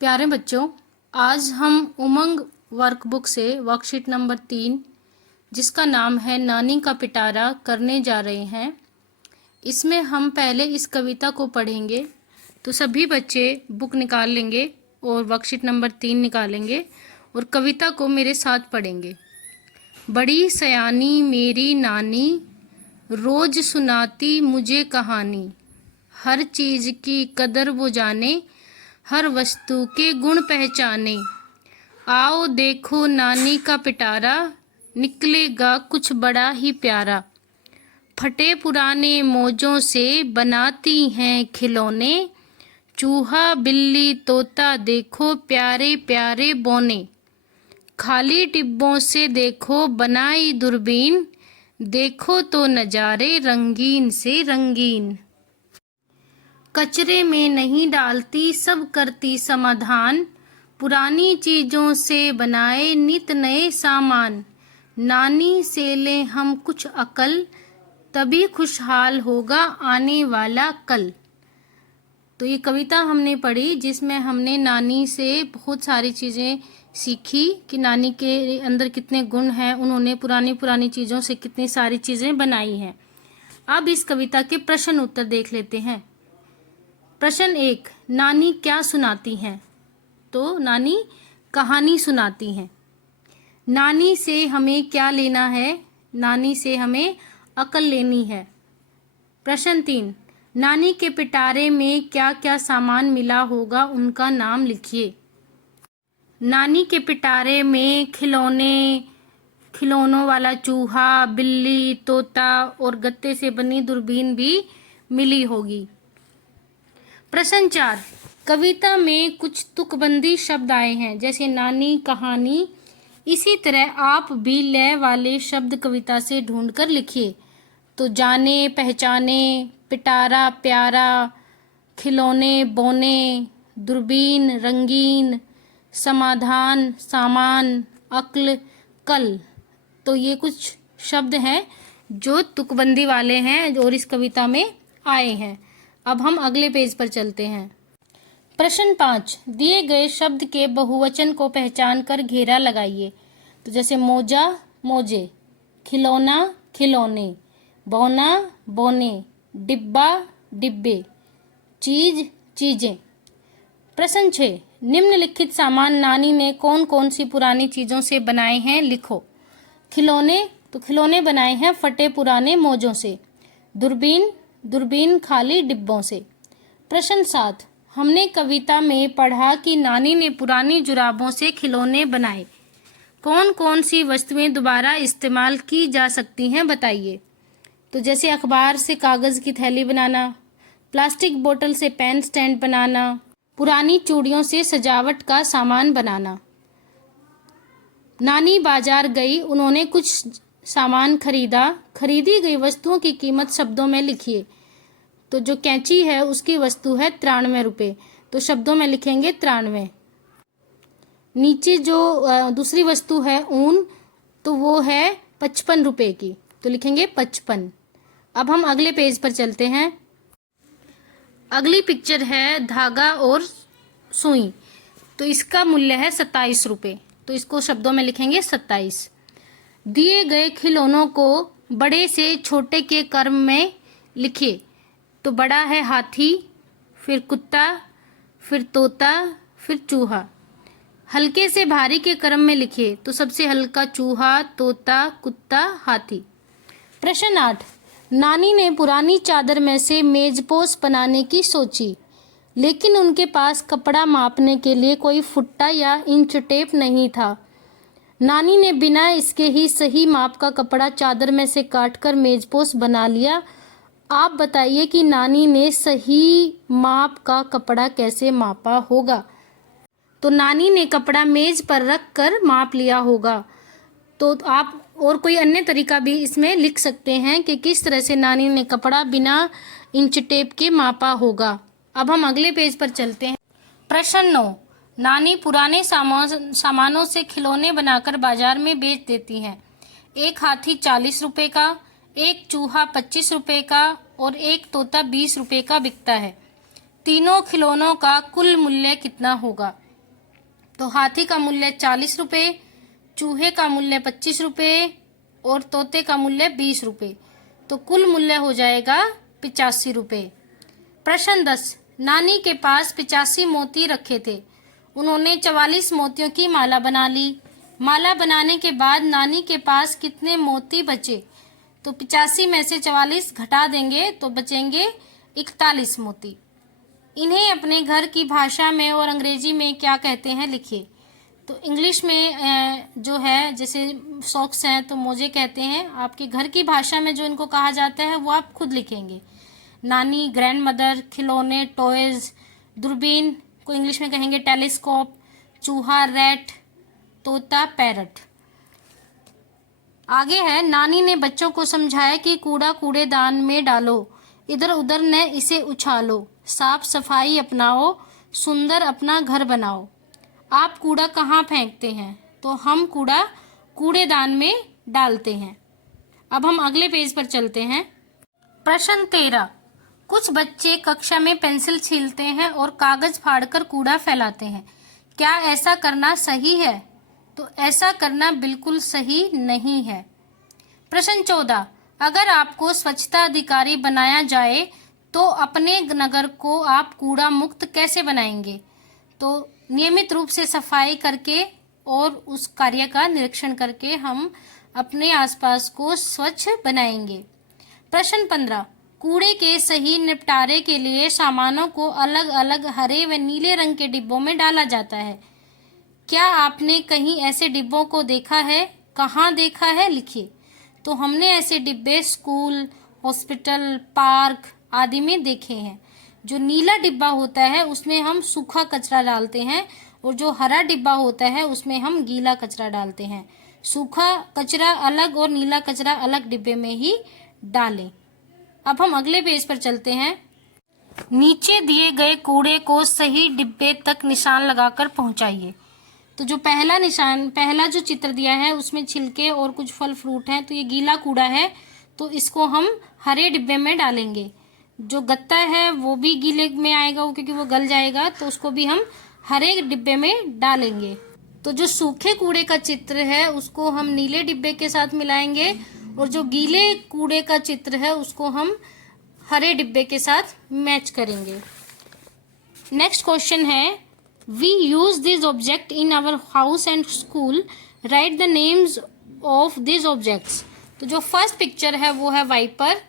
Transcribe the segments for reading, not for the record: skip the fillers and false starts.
प्यारे बच्चों, आज हम उमंग वर्कबुक से वर्कशीट नंबर 3 जिसका नाम है नानी का पिटारा करने जा रहे हैं। इसमें हम पहले इस कविता को पढ़ेंगे, तो सभी बच्चे बुक निकाल लेंगे और वर्कशीट नंबर 3 निकालेंगे और कविता को मेरे साथ पढ़ेंगे। बड़ी सयानी मेरी नानी, रोज सुनाती मुझे कहानी। हर चीज की कदर वो जाने, हर वस्तु के गुण पहचाने। आओ देखो नानी का पिटारा, निकलेगा कुछ बड़ा ही प्यारा। फटे पुराने मौजों से बनाती हैं खिलौने। चूहा बिल्ली तोता देखो प्यारे प्यारे बौने। खाली डिब्बों से देखो बनाई दूरबीन, देखो तो नजारे रंगीन से रंगीन। कचरे में नहीं डालती सब करती समाधान, पुरानी चीजों से बनाए नित नए सामान। नानी से ले हम कुछ अकल, तभी खुशहाल होगा आने वाला कल। तो ये कविता हमने पढ़ी जिसमें हमने नानी से बहुत सारी चीज़ें सीखी कि नानी के अंदर कितने गुण हैं, उन्होंने पुरानी चीज़ों से कितनी सारी चीज़ें बनाई हैं। अब इस कविता के प्रश्न उत्तर देख लेते हैं। प्रश्न 1, नानी क्या सुनाती हैं? तो नानी कहानी सुनाती हैं। नानी से हमें क्या लेना है? नानी से हमें अकल लेनी है। प्रश्न 3, नानी के पिटारे में क्या क्या सामान मिला होगा, उनका नाम लिखिए। नानी के पिटारे में खिलौनों वाला चूहा, बिल्ली, तोता और गत्ते से बनी दूरबीन भी मिली होगी। प्रश्न 4, कविता में कुछ तुकबंदी शब्द आए हैं जैसे नानी, कहानी। इसी तरह आप भी लय वाले शब्द कविता से ढूंढकर लिखिए। तो जाने, पहचाने, पिटारा, प्यारा, खिलौने, बौने, दूरबीन, रंगीन, समाधान, सामान, अक्ल, कल। तो ये कुछ शब्द हैं जो तुकबंदी वाले हैं और इस कविता में आए हैं। अब हम अगले पेज पर चलते हैं। प्रश्न 5, दिए गए शब्द के बहुवचन को पहचान कर घेरा लगाइए। तो जैसे मोजा, मोजे, खिलौना, खिलौने, बौना, बौने, डिब्बा, डिब्बे, चीज, चीजें। प्रश्न 6, निम्नलिखित सामान नानी ने कौन कौन सी पुरानी चीजों से बनाए हैं, लिखो। खिलौने, तो खिलौने बनाए हैं फटे पुराने मौजों से। दूरबीन, दूरबीन खाली डिब्बों से। प्रश्न 7, हमने कविता में पढ़ा कि नानी ने पुरानी जुराबों से खिलौने बनाए। कौन कौन सी वस्तुएं दोबारा इस्तेमाल की जा सकती हैं, बताइए। तो जैसे अखबार से कागज़ की थैली बनाना, प्लास्टिक बोतल से पेन स्टैंड बनाना, पुरानी चूड़ियों से सजावट का सामान बनाना। नानी बाजार गई, उन्होंने कुछ सामान खरीदा। खरीदी गई वस्तुओं की कीमत शब्दों में लिखिए। तो जो कैंची है उसकी वस्तु है 93 रुपये, तो शब्दों में लिखेंगे 93। नीचे जो दूसरी वस्तु है ऊन, तो वो है 55 रुपये की, तो लिखेंगे 55। अब हम अगले पेज पर चलते हैं। अगली पिक्चर है धागा और सुई, तो इसका मूल्य है 27 रुपये, तो इसको शब्दों में लिखेंगे 27। दिए गए खिलौनों को बड़े से छोटे के क्रम में लिखिए। तो बड़ा है हाथी, फिर कुत्ता, फिर तोता, फिर चूहा। हल्के से भारी के क्रम में लिखिए। तो सबसे हल्का चूहा, तोता, कुत्ता, हाथी। प्रश्न 8, नानी ने पुरानी चादर में से मेजपोश बनाने की सोची, लेकिन उनके पास कपड़ा मापने के लिए कोई फुट्टा या इंच टेप नहीं था। नानी ने बिना इसके ही सही माप का कपड़ा चादर में से काटकर मेजपोश बना लिया। आप बताइए कि नानी ने सही माप का कपड़ा कैसे मापा होगा। तो नानी ने कपड़ा मेज पर रख कर माप लिया होगा। तो आप और कोई अन्य तरीका भी इसमें लिख सकते हैं कि किस तरह से नानी ने कपड़ा बिना इंच टेप के मापा होगा। अब हम अगले पेज पर चलते हैं। प्रश्न 9, नानी पुराने सामानों से खिलौने बनाकर बाजार में बेच देती हैं। एक हाथी 40 रुपये का, एक चूहा 25 रुपये का और एक तोता 20 रुपये का बिकता है। तीनों खिलौनों का कुल मूल्य कितना होगा? तो हाथी का मूल्य 40 रुपये, चूहे का मूल्य 25 रुपये और तोते का मूल्य 20 रुपये। तो कुल मूल्य हो जाएगा 85 रुपये। प्रश्न 10, नानी के पास 85 मोती रखे थे। उन्होंने 44 मोतियों की माला बना ली। माला बनाने के बाद नानी के पास कितने मोती बचे? तो 85 में से 44 घटा देंगे तो बचेंगे 41 मोती। इन्हें अपने घर की भाषा में और अंग्रेजी में क्या कहते हैं, लिखिए। तो इंग्लिश में जो है, जैसे सॉक्स हैं तो मोजे कहते हैं। आपके घर की भाषा में जो इनको कहा जाता है वो आप खुद लिखेंगे। नानी, ग्रैंड मदर, खिलौने, टॉयज, दूरबीन को इंग्लिश में कहेंगे टेलीस्कोप, चूहा रैट, तोता पैरट। आगे है, नानी ने बच्चों को समझाया कि कूड़ा कूड़ेदान में डालो, इधर उधर न इसे उछालो, साफ सफाई अपनाओ, सुंदर अपना घर बनाओ। आप कूड़ा कहाँ फेंकते हैं? तो हम कूड़ा कूड़ेदान में डालते हैं। अब हम अगले पेज पर चलते हैं। प्रश्न 13, कुछ बच्चे कक्षा में पेंसिल छीलते हैं और कागज फाड़कर कूड़ा फैलाते हैं। क्या ऐसा करना सही है? तो ऐसा करना बिल्कुल सही नहीं है। प्रश्न 14, अगर आपको स्वच्छता अधिकारी बनाया जाए तो अपने नगर को आप कूड़ा मुक्त कैसे बनाएंगे? तो नियमित रूप से सफाई करके और उस कार्य का निरीक्षण करके हम अपने आसपास को स्वच्छ बनाएंगे। प्रश्न 15, कूड़े के सही निपटारे के लिए सामानों को अलग अलग हरे व नीले रंग के डिब्बों में डाला जाता है। क्या आपने कहीं ऐसे डिब्बों को देखा है? कहाँ देखा है, लिखिए। तो हमने ऐसे डिब्बे स्कूल, हॉस्पिटल, पार्क आदि में देखे हैं। जो नीला डिब्बा होता है उसमें हम सूखा कचरा डालते हैं और जो हरा डिब्बा होता है उसमें हम गीला कचरा डालते हैं। सूखा कचरा अलग और नीला कचरा अलग डिब्बे में ही डालें। अब हम अगले पेज पर चलते हैं। नीचे दिए गए कूड़े को सही डिब्बे तक निशान लगाकर पहुंचाइए। तो जो पहला जो चित्र दिया है उसमें छिलके और कुछ फल फ्रूट हैं, तो ये गीला कूड़ा है, तो इसको हम हरे डिब्बे में डालेंगे। जो गत्ता है वो भी गीले में आएगा क्योंकि वो गल जाएगा, तो उसको भी हम हरे डिब्बे में डालेंगे। तो जो सूखे कूड़े का चित्र है उसको हम नीले डिब्बे के साथ मिलाएंगे और जो गीले कूड़े का चित्र है उसको हम हरे डिब्बे के साथ मैच करेंगे। नेक्स्ट क्वेश्चन है, We use these objects in our house and school. Write the names of these objects. तो जो फर्स्ट पिक्चर है वो है वाइपर,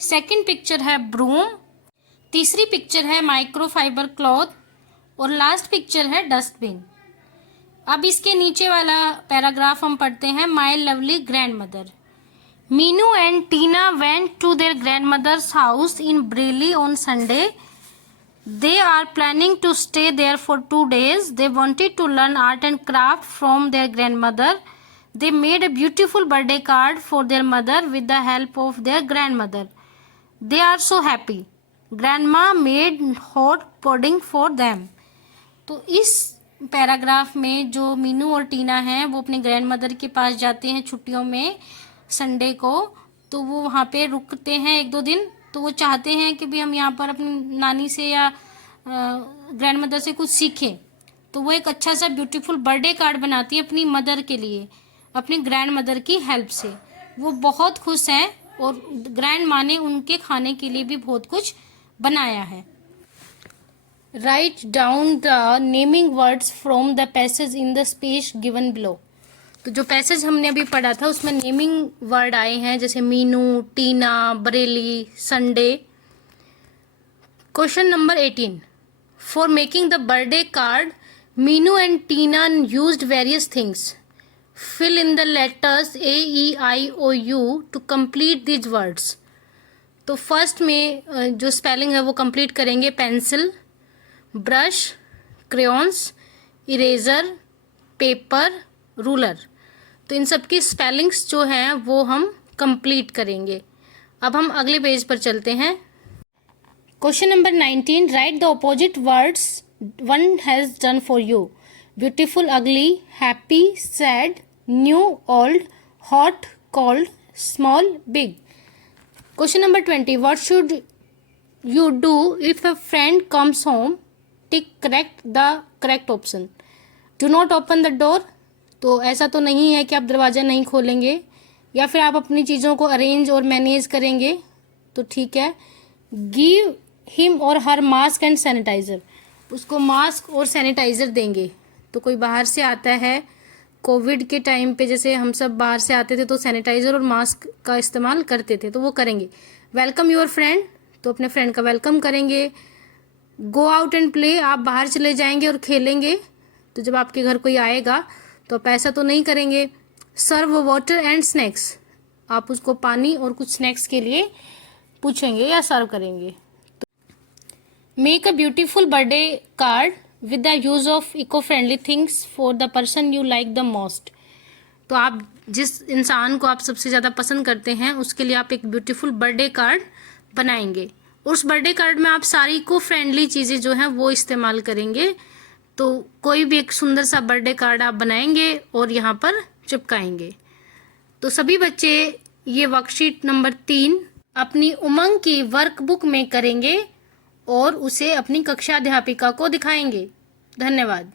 सेकंड पिक्चर है ब्रूम, तीसरी पिक्चर है माइक्रोफाइबर क्लॉथ और लास्ट पिक्चर है डस्टबिन। अब इसके नीचे वाला पैराग्राफ हम पढ़ते हैं। My lovely grandmother. Meenu and Tina went to their grandmother's house in Bareilly on Sunday. They are planning to stay there for 2 days. They wanted to learn art and craft from their grandmother. They made a beautiful birthday card for their mother with the help of their grandmother. They are so happy. Grandma made hot pudding for them. तो इस paragraph में जो मीनू और टीना हैं वो अपने grand mother के पास जाते हैं छुट्टियों में संडे को। तो वो वहाँ पे रुकते हैं 1-2 दिन। तो वो चाहते हैं कि भी हम यहाँ पर अपनी नानी से या ग्रैंड मदर से कुछ सीखें। तो वो एक अच्छा सा ब्यूटीफुल बर्थडे कार्ड बनाती है अपनी मदर के लिए, अपनी ग्रैंड मदर की हेल्प से। वो बहुत खुश हैं और ग्रैंड माँ ने उनके खाने के लिए भी बहुत कुछ बनाया है। Write down the naming words from the passage in the space given below. तो जो पैसेज हमने अभी पढ़ा था उसमें नेमिंग वर्ड आए हैं, जैसे Meenu, Tina, Bareilly, Sunday. Question number 18, for making the birthday card Meenu and Tina used various things. Fill in the letters AEIOU to complete these words. तो फर्स्ट में जो स्पेलिंग है वो कंप्लीट करेंगे। Pencil, brush, crayons, eraser, paper, ruler. तो इन सब की स्पेलिंग्स जो हैं वो हम कंप्लीट करेंगे। अब हम अगले पेज पर चलते हैं। Question number 19, write the opposite words one has done for you. Beautiful, ugly, happy, sad, new, old, hot, cold, small, big. Question number 20, what should you do if a friend comes home. Tick correct the correct option. Do not open the door, तो ऐसा तो नहीं है कि आप दरवाज़ा नहीं खोलेंगे, या फिर आप अपनी चीज़ों को अरेंज और मैनेज करेंगे, तो ठीक है। गिव हिम और हर मास्क एंड सैनिटाइज़र, उसको मास्क और सैनिटाइज़र देंगे। तो कोई बाहर से आता है, कोविड के टाइम पे जैसे हम सब बाहर से आते थे तो सैनिटाइज़र और मास्क का इस्तेमाल करते थे, तो वो करेंगे। वेलकम योर फ्रेंड, तो अपने फ्रेंड का वेलकम करेंगे। गो आउट एंड प्ले, आप बाहर चले जाएंगे और खेलेंगे, तो जब आपके घर कोई आएगा तो आप ऐसा तो नहीं करेंगे। सर्व वाटर एंड स्नैक्स, आप उसको पानी और कुछ स्नैक्स के लिए पूछेंगे या सर्व करेंगे। Make a beautiful birthday card with the use of eco friendly things for the person you like the most, तो आप जिस इंसान को आप सबसे ज़्यादा पसंद करते हैं उसके लिए आप एक ब्यूटीफुल बर्थडे कार्ड बनाएंगे। उस बर्थडे कार्ड में आप सारी इको फ्रेंडली चीज़ें जो हैं वो इस्तेमाल करेंगे। तो कोई भी एक सुंदर सा बर्थडे कार्ड आप बनाएंगे और यहाँ पर चिपकाएंगे। तो सभी बच्चे ये वर्कशीट नंबर 3 अपनी उमंग की वर्कबुक में करेंगे और उसे अपनी कक्षा अध्यापिका को दिखाएंगे। धन्यवाद।